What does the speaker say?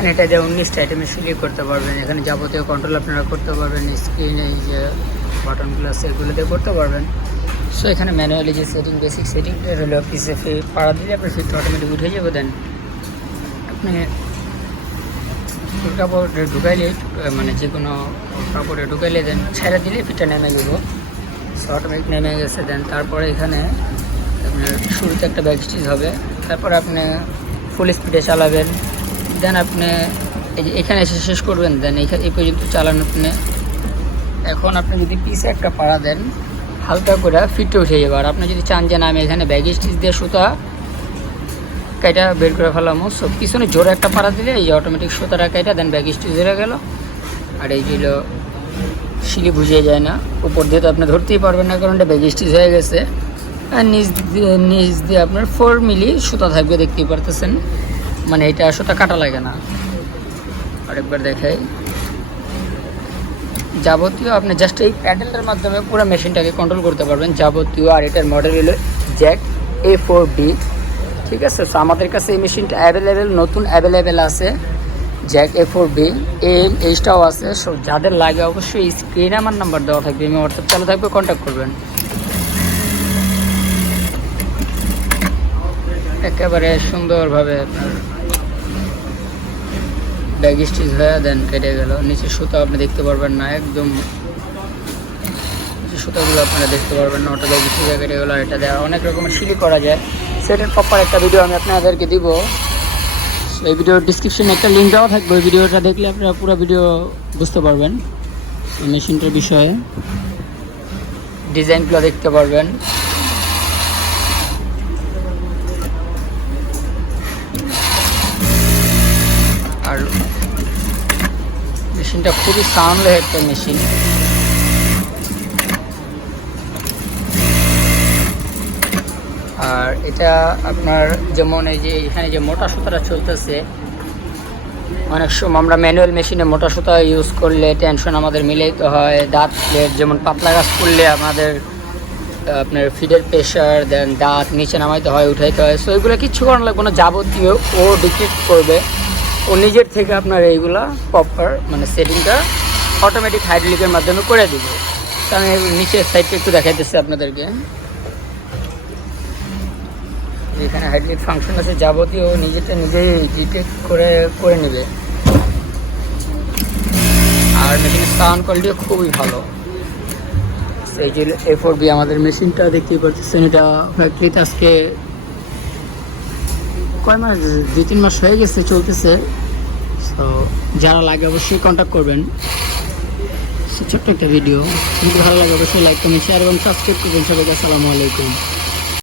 Sanitiser উনিশটা আইটেমে ceiling করতে পারবেন। এখানে যাবতীয় কন্ট্রোল আপনারা করতে পারবেন স্ক্রিনে এই যে বাটনগুলো এগুলো দিয়ে করতে পারবেন। সো এখানে ম্যানুয়ালি যে সেটিং বেসিক সেটিংটা হলো পিসে ফি পাড়া দিলে আপনার ফিটটা অটোমেটিক উঠে যাবে দেন আপনি কাপড়ে ঢুকাইলে মানে যে কোনো কাপড়ে ঢুকাইলে দেন ছেড়ে দিলে ফিটটা নেমে যাব সো অটোমেটিক নেমে গেছে দেন তারপরে এখানে আপনার শুরুতে একটা ব্যাক স্টিচ হবে। তারপর আপনি ফুল স্পিডে চালাবেন। দেন আপনি এখানে এসে শেষ করবেন, দেন এইখানে এই পর্যন্ত চালান আপনি। এখন আপনি যদি পিসে একটা পাড়া দেন, হালকা করে ফিটে উঠে যাবে। আর আপনি যদি চান যে না, আমি এখানে ব্যাগ স্টিচ দিয়ে সুতা কাইটা বের করে ফেলাম, সো পিছনে জোরে একটা পাড়া দিলে এই অটোমেটিক সুতাটা কাইটা, দেন ব্যাগ স্টিচ ধরে গেল। আর এই যে হলো শিলি বুঝিয়ে যায় না, উপর দিয়ে তো আপনি ধরতেই পারবেন না, কারণ এটা ব্যাগ স্টিচ হয়ে গেছে। আর নিচ দিয়ে নিচ দিয়ে আপনার ফোর মিলি সুতা থাকবে, দেখতেই পারতেছেন। মানে এটা সুতা কাটা লাগে না। আরেকবার দেখাই। যাবতীয় আপনি জাস্ট এই প্যাডেলটার মাধ্যমে পুরো মেশিনটাকে কন্ট্রোল করতে পারবেন। যাবতীয় আর এটার মডেল হলো জ্যাক এ ফোর ডি ঠিক আছে? সো আমাদের কাছে এই মেশিনটা অ্যাভেলেবেল নতুন অ্যাভেলেবেল আছে। Jack A four B M এইচটাও আছে। সো যাদের লাগে অবশ্যই স্ক্রিনে আমার নাম্বার দেওয়া থাকবে। আমি হোয়াটসঅ্যাপ চালু থাকবে কন্ট্যাক্ট করবেন। একেবারে সুন্দরভাবে আপনার ব্যাগ স্টিচ হয়ে দেন, কেটে গেল। নিচে সুতো আপনি দেখতে পারবেন না, একদম সুতোগুলো আপনারা দেখতে পারবেন না ওটা ব্যাগ স্টিচ কেটে গেলো এটা দেওয়া অনেক রকমের সিলি করা যায়। সেটার প্রপার একটা ভিডিও আমি আপনাদেরকে দিব। এই ভিডিওর ডিসক্রিপশনে একটা লিঙ্ক দেওয়া থাকবে, ওই ভিডিওটা দেখলে আপনারা পুরো ভিডিও বুঝতে পারবেন। মেশিনটার বিষয়ে। ডিজাইনগুলো দেখতে পারবেন। মেশিনটা খুবই সাউন্ডলি একটা মেশিন। আর এটা আপনার যেমন এই যে এখানে যে মোটা সুতাটা চলতেছে, অনেক সময় আমরা ম্যানুয়াল মেশিনে মোটা সুতা ইউজ করলে টেনশন আমাদের মিলাইতে হয়। দাঁত যেমন পাতলা গাছ করলে আমাদের আপনার ফিডের প্রেশার দেন দাঁত নিচে নামাইতে হয়, উঠাইতে হয়। সো এগুলো কিচ্ছু করার লাগবে না, যাবতীয় ও ডিক্টেট করবে। ও নিজের থেকে আপনার এইগুলা প্রপার মানে সেটিংটা অটোমেটিক হাইড্রোলিকের মাধ্যমে করে দিবে। আমি নিচের সাইডটা একটু দেখাই দেখাইতেছি আপনাদেরকে। এখানে হাইড্রোলিক ফাংশন আছে, যাবতীয় ও নিজেরটা নিজেই ডিটেক্ট করে করে নেবে। আর মেশিনের সাউন্ড কোয়ালিটিও খুবই ভালো। এই যে এ ফোর বি আমাদের মেশিনটা দেখতেই পাচ্ছেন, এটা ফ্যাক্টরিতে আজকে কয় মাস দুই, তিন মাস হয়ে গেছে, চলতেছে। তো যারা লাগে অবশ্যই কন্ট্যাক্ট করবেন। ছোট্ট একটা ভিডিও যদি ভালো লাগে অবশ্যই লাইক কমেন্ট শেয়ার এবং সাবস্ক্রাইব করবেন সবাইকে। আসসালামু আলাইকুম।